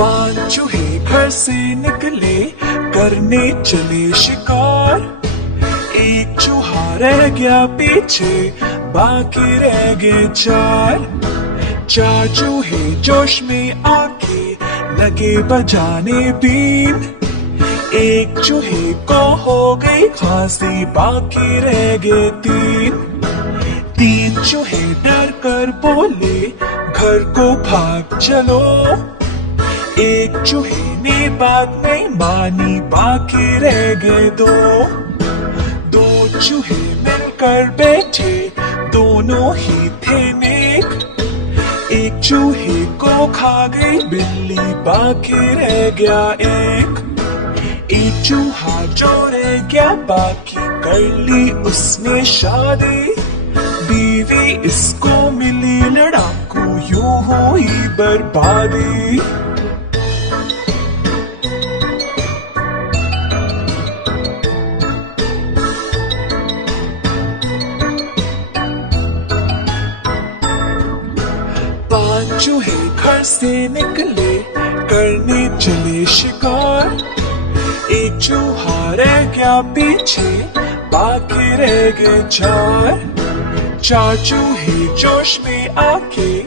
पांच चूहे घर से निकले करने चले शिकार। एक चूहा रह गया पीछे, बाकी रह गए चार। चार चूहे जोश में आके लगे बजाने बीन। एक चूहे को हो गई खांसी, बाकी रह गए तीन। तीन चूहे डर कर बोले घर को भाग चलो। एक चूहे ने बात नहीं मानी, बाकी रह गए दो। दो चूहे मिलकर बैठे, दोनों ही थे नेक। एक चूहे को खा गई बिल्ली, बाकी रह गया एक। एक चूहा जो रह गया बाकी, कर ली उसने शादी। बीवी इसको मिली लड़ाकू, यूं हुई बर्बादी। पांच चूहे घर से निकले करने चले शिकार। एक चूहा रह गया पीछे, बाकी रह गए चार। चार चूहे जोश में आके